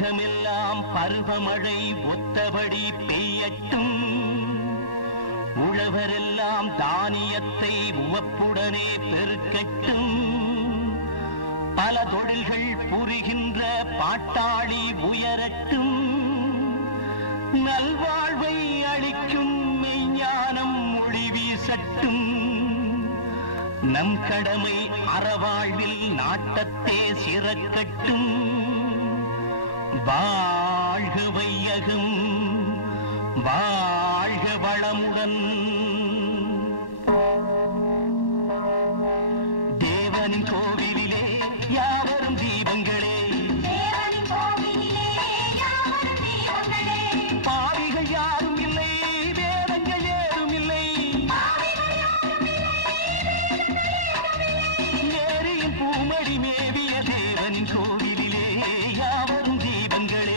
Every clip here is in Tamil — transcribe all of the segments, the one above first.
உலகமெல்லாம் பருவமழை ஒத்தபடி பெய்யட்டும். உழவரெல்லாம் தானியத்தை உவப்புடனே பெருக்கட்டும். பல தொழில்கள் புரிகின்ற பாட்டாளி உயரட்டும். நல்வாழ்வை அளிக்கும் மெய்ஞானம் ஒளி வீசட்டும். நம் கடமை அறவாழ்வில் நாட்டத்தே சிறக்கட்டும். வாழ்க வையகம், வாழ்க வளமுடன். தேவனின் கோவிலிலே யாவரும் தீபங்களே, பாவிகள் யாரும் இல்லை, வேதங்கள் ஏதும் இல்லை. ஏரியின் பூமடி மேவிய தேவனின் கோவிலிலே யாவரும் தீபங்களே.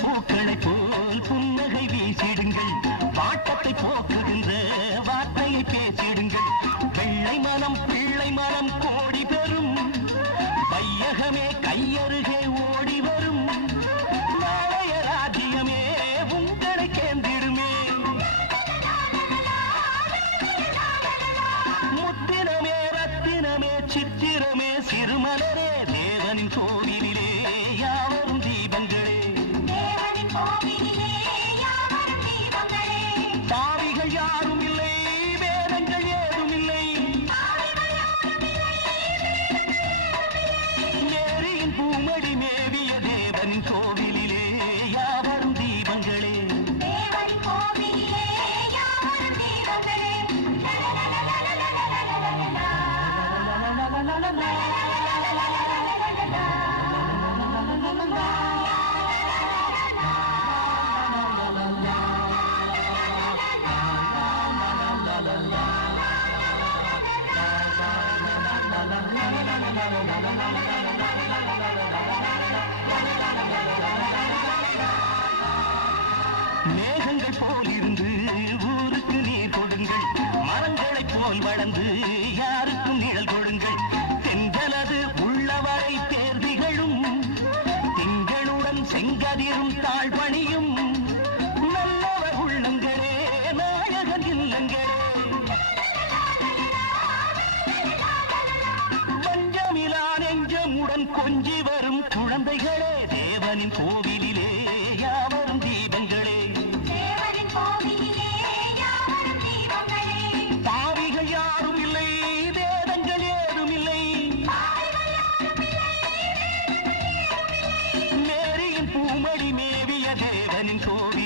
பூக்களை போல் புன்னகை வீசிடுங்கள். வாட்டத்தை போக்குகின்ற வார்த்தையை பேசிடுங்கள். வெள்ளை மனம் பிள்ளை மனம் கோடி பெறும். வையகமே கையருகே ஓடி வரும். நாளைய ராஜ்யமே உங்களை கேந்திடுமே. முத்தினமே ரத்தினமே சித்திரமே சிறுமலரே தேவனின் கோவிலிலே யாவரும் தீபங்களே. பாவிகள் யாரும் இல்லை, வேதங்கள் ஏதும் இல்லை. நேரியின் பூமடி மேவிய தேவனின் கோவிலிலே யாவரும் தீபங்களே. மேகங்கள் போல் இருந்து ஊருக்கு நீர் கொடுங்கள். மரங்களைப் போல் வளர்ந்து யாருக்கும் நிழல் கொடுங்கள். தென்றலது உள்ளவரை தேர்திகளும். திங்களுடன் செங்கதிரும் தாழ்வணியும். நல்லவர் உள்ளங்களே நாயகன் இல்லங்களே. வஞ்சமிலா நெஞ்சமுடன் கொஞ்சி வரும் குழந்தைகளே தேவனின் கோவிலிலே யாவரும் தீபங்களே. பாவிகள் யாரும் இல்லை, வேதங்கள் ஏதும் இல்லை. மேரியின் பூமடி மேவிய தேவனின் கோவில்